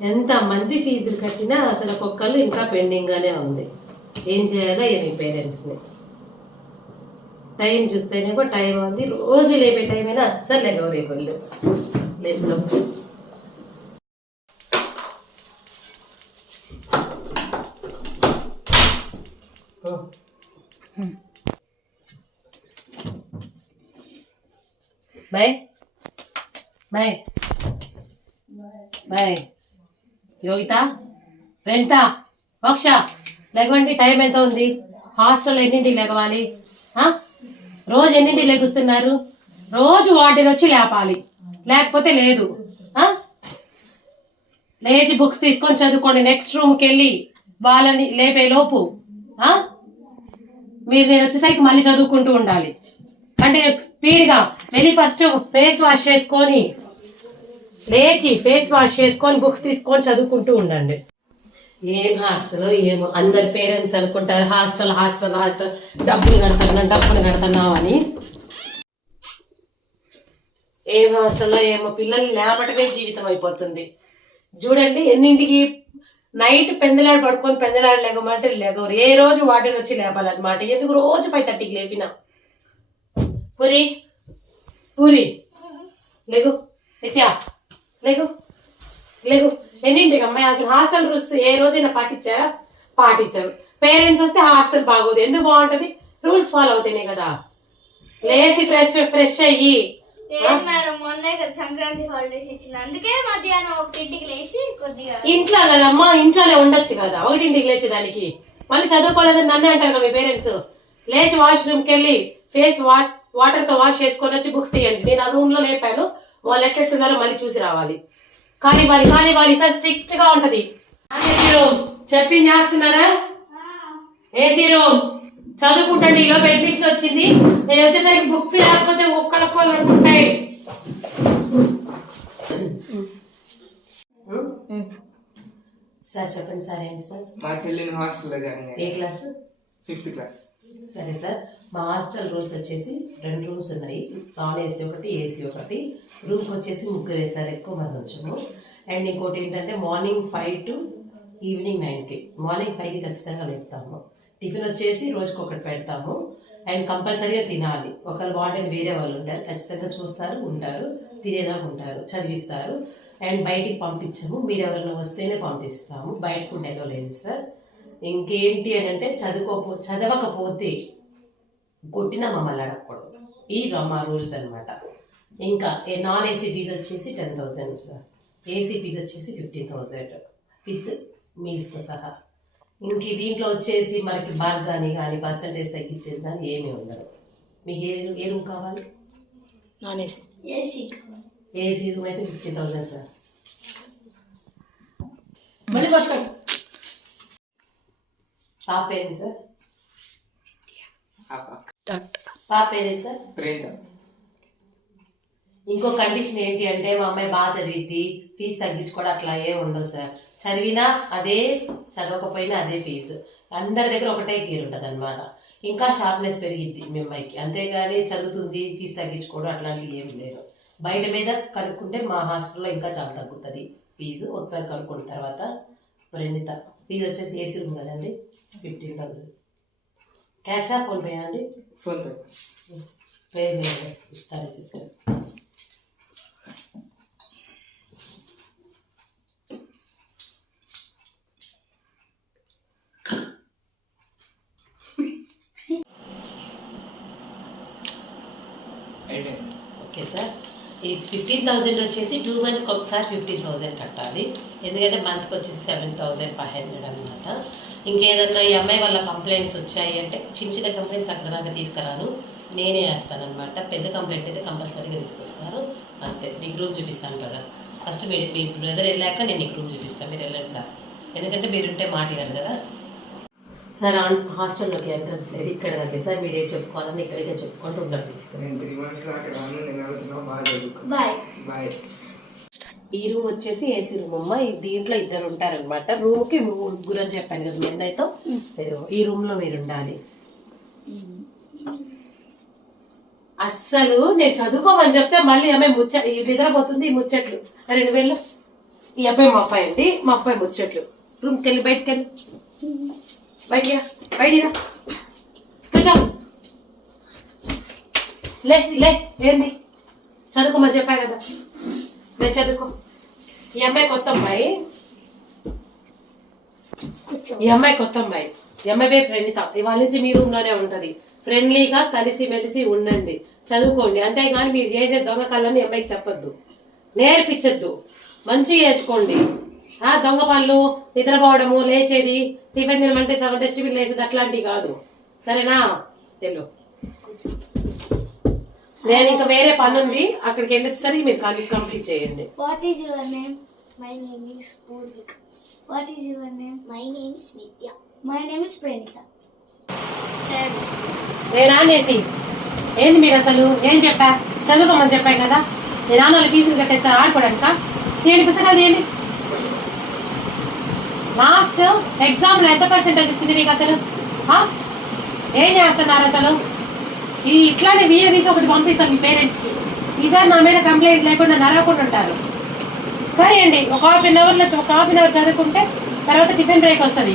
ఎంత మంది ఫీజులు కట్టినా అసలు ఒక్కొక్కళ్ళు ఇంకా పెండింగ్గానే ఉంది. ఏం చేయాలో ఏమి పేరెంట్స్ని టైం చూస్తేనే కూడా టైం ఉంది. రోజు లేపే టైం అయినా అస్సలు లేగవు రేపు వాళ్ళు లేపినప్పుడు బాయ్ బాయ్ బాయ్ యోగిత వెంట మోక్ష లేకపోతే టైం ఎంత ఉంది? హాస్టల్ ఎన్నింటికి లెగవాలి రోజు ఎన్నింటికి లెగుస్తున్నారు? రోజు వాటిని వచ్చి లేపాలి. లేకపోతే లేదు. లేచి బుక్స్ తీసుకొని చదువుకోండి. నెక్స్ట్ రూమ్కి వెళ్ళి వాళ్ళని లేపే లోపు మీరు నేను వచ్చేసరికి మళ్ళీ చదువుకుంటూ ఉండాలి. అంటే స్పీడ్గా వెళ్ళి ఫస్ట్ ఫేస్ వాష్ చేసుకొని లేచి ఫేస్ వాష్ చేసుకొని బుక్స్ తీసుకొని చదువుకుంటూ ఉండండి. ఏం హాస్టల్ ఏమో అందరి పేరెంట్స్ అనుకుంటారు హాస్టల్ హాస్టల్ హాస్టల్ డబ్బులు కడుతున్నా డబ్బులు కడుతున్నావు అని. ఏం హాస్టల్లో ఏమో పిల్లలు లేపటమే జీవితం అయిపోతుంది. చూడండి ఎన్నింటికి నైట్ పెందలాడు పడుకొని పెందలాడు లేకమంటే లేకవరు ఏ రోజు వాటిని వచ్చి లేపాలన్నమాట. ఎందుకు రోజు ఫైవ్ థర్టీకి లేపిన? పూరి పూరి లేగు నిత్యా లేగు. లేగు. ఎన్నింటికి అమ్మాయి? అసలు హాస్టల్ రూల్స్ ఏ రోజైనా పాటించారా? పాటించారు. పేరెంట్స్ వస్తే హాస్టల్ బాగోదు. ఎందుకు బాగుంటది? రూల్స్ ఫాలో అవుతాయి కదా. లేచి ఫ్రెష్ ఫ్రెష్ అయ్యి. లేదు ఇంట్లో కదమ్మా ఇంట్లోనే ఉండొచ్చు కదా. ఒకటింటికి లేచేదానికి. మళ్ళీ చదువుకోలేదని నన్నే అంటారు మీ పేరెంట్స్. లేచి వాష్రూమ్కి వెళ్ళి ఫేస్ వాట్ వాటర్తో వాష్ చేసుకొని వచ్చి బుక్స్ తీయండి. నేను ఆ రూమ్లో లేపాను. వాళ్ళు ఎట్లెట్టున్నారో మళ్ళీ చూసి రావాలి. కానీ వాళ్ళు కానీ వాళ్ళు ఈసారి స్ట్రిక్ట్గా ఉంటది. ఏసీ రూమ్ చెప్పింది చేస్తున్నారా? ఏసీ రూమ్ చదువుకుంటండి ఈలో అడ్మిషన్ వచ్చింది. నేను వచ్చేసరికి బుక్స్ లేకపోతే ఒక్కలొక్కలు అనుకుంటాయి. సార్ చెప్పండి సార్ ఏంటి సార్? మా చెల్లిని హాస్టల్లో ఏ క్లాస్? Fifth class. సరే సార్. మా హాస్టల్ రూమ్స్ వచ్చేసి రెండు రూమ్స్ ఉన్నాయి. నాన్ ఏసీ ఒకటి ఏసీ ఒకటి. రూమ్కి వచ్చేసి ముగ్గురు వేసారు ఎక్కువ మంది వచ్చాము. అండ్ ఇంకోటి ఏంటంటే మార్నింగ్ ఫైవ్ టు ఈవినింగ్ నైన్కి మార్నింగ్ ఫైవ్కి ఖచ్చితంగా లేపుతాము. టిఫిన్ వచ్చేసి రోజుకి ఒకటి పెడతాము. అండ్ కంపల్సరీగా తినాలి. ఒకరు వార్డెన్ వేరే వాళ్ళు ఉంటారు ఖచ్చితంగా చూస్తారు ఉంటారు తినేదాకా ఉంటారు చదివిస్తారు. అండ్ బయటికి పంపించము. మీరు ఎవరైనా వస్తేనే పంపిస్తాము. బయట ఫుడ్ ఎలో లేదు సార్. ఇంకేంటి అని అంటే చదువుకోపో చదవకపోతే కొట్టినా మమ్మల్ని అడగకూడదు. ఈ మా రూల్స్ అన్నమాట. ఇంకా ఏ- నాన్ ఏసీ ఫీజు వచ్చేసి ten thousand sir. AC fee వచ్చేసి ఫిఫ్టీన్ థౌజండ్ విత్ మీల్స్తో సహా. ఇంక ఈ దీంట్లో వచ్చేసి మనకి బార్ కానీ కానీ పర్సంటేజ్ తగ్గించేది కానీ ఏమీ ఉండదు. మీకు ఏ ఏ రూమ్ కావాలి? Non AC. AC. AC room అయితే ఫిఫ్టీ థౌజండ్ సార్. మళ్ళీ ఫస్ట్ పాప పేరేంటి సార్? పాప. పేరేంటి సార్? ప్రేత. ఇంకో కండిషన్ ఏంటి అంటే మా అమ్మాయి బాగా చదివిద్ది ఫీజు తగ్గించుకోవడం అట్లా ఏం ఉండదు సార్. చదివినా అదే చదవకపోయినా అదే ఫీజు అందరి దగ్గర ఒకటే గీర్ ఉంటుంది అనమాట ఇంకా షార్ప్నెస్ పెరిగిద్ది మీ అమ్మాయికి. అంతేగాని చదువుతుంది ఫీజు తగ్గించుకోవడం అట్లాంటివి ఏం లేదు. బయట మీద కనుక్కుంటే మా హాస్టల్లో ఇంకా చాలా తగ్గుతుంది. ఫీజు ఒకసారి కనుక్కున్న తర్వాత రెండిత ఫీజు వచ్చేసి ఏసీ రూమ్ కదండి? Fifteen thousand. క్యాషా ఫోన్పే అండి? PhonePe. చేయండి. ఇస్తారు రిసిప్ట్. Okay sir. ఈ ఫిఫ్టీన్ థౌజండ్ వచ్చేసి టూ మంత్స్కి ఒకసారి ఫిఫ్టీన్ థౌజండ్ కట్టాలి. ఎందుకంటే మంత్కి వచ్చేసి సెవెన్ థౌజండ్ ఫైవ్ హండ్రెడ్ అనమాట ఇంకేదన్నా ఈ అమ్మాయి వల్ల కంప్లైంట్స్ వచ్చాయి అంటే చిన్న చిన్న కంప్లైంట్స్ అక్కడ దాకా తీసుకురాను. నేనే వేస్తానమాట పెద్ద కంప్లైంట్ అయితే కంపల్సరీగా తీసుకొస్తారు. అంతే. నీకు రూమ్ చూపిస్తాను కదా. ఫస్ట్ మీరు మీ బ్రదర్ వెళ్ళాక నేను నీకు రూమ్ చూపిస్తాను మీరు వెళ్ళండి సార్. ఎందుకంటే మీరుంటే మాట ఇవ్వరు కదా. సార్ హాస్టల్లోకి ఎంట్రన్స్ లేదు. ఇక్కడ దగ్గర సార్ మీరే చెప్పుకోవాలని ఇక్కడికే చెప్పుకుంటూ దాకా చదువుకో బాయ్ బాయ్ ఈ రూమ్ వచ్చేసి ఏసీ రూమ్ అమ్మ. ఈ దీంట్లో ఇద్దరు ఉంటారనమాట రూమ్కి ముగ్గురు అని చెప్పాను కదా అయితే ఈ రూమ్లో మీరు ఉండాలి. అస్సలు నేను చదువుకోమని చెప్తే మళ్ళీ ఆమె ముచ్చ ఈ నిద్రపోతుంది ఈ ముచ్చట్లు. రెండు వేలు ఈ అబ్బాయి మా అబ్బాయి అండి. మా అబ్బాయి ముచ్చట్లు. రూమ్కి వెళ్ళి బయటకు వెళ్ళి బయటికి రా కూర్చో లే లే ఏంది చదువుకోమని చెప్పా కదా లే చదువుకో ఈ అమ్మాయి కొత్త అమ్మాయి ఈ అమ్మాయి కొత్త అమ్మాయి ఈ అమ్మాయి పేరు ప్రణిత ఇవాళ నుంచి మీ రూమ్లోనే ఉంటది ఫ్రెండ్లీగా కలిసి మెలిసి ఉండండి చదువుకోండి అంతేగాని మీరు చేసే దొంగ కళ్ళని అమ్మాయికి చెప్పొద్దు నేర్పించద్దు మంచిగా నేర్చుకోండి ఆ దొంగ పనులు నిద్రపోవడము లేచేది టిఫిన్ తినమంటే సగం డస్ట్బిన్ లేసేది అట్లాంటివి కాదు. సరేనా? తెలు నేను ఇంకా వేరే పని ఉంది అక్కడికి వెళ్ళేసరికి మీరు కంప్లీట్ చేయండి. What is your name my name is Purvik what is your name my name is Nitya my name is Pranitha నేను ఆనేసి ఏంది మీరు అసలు? ఏం చెప్పా? చదువుకోమని చెప్పాను కదా. నేను నాన్న ఫీజులు కట్టచ్చా? ఆడుకోవడానిక? తీయండి పుస్తకాలు చేయండి. లాస్ట్ ఎగ్జామ్లో ఎంత పర్సెంటేజ్ వచ్చింది మీకు అసలు? ఏం చేస్తున్నారు అసలు? ఈ ఇట్లానే వీడియో తీసి ఒకటి పంపిస్తాను మీ పేరెంట్స్కి ఈసారి నా మీద కంప్లైంట్ లేకుండా నరవకుండా ఉంటారు. సరే అండి ఒక హాఫ్ అన్ అవర్లో ఒక హాఫ్ అన్ అవర్ చదువుకుంటే తర్వాత టిఫిన్ బ్రేక్ వస్తుంది.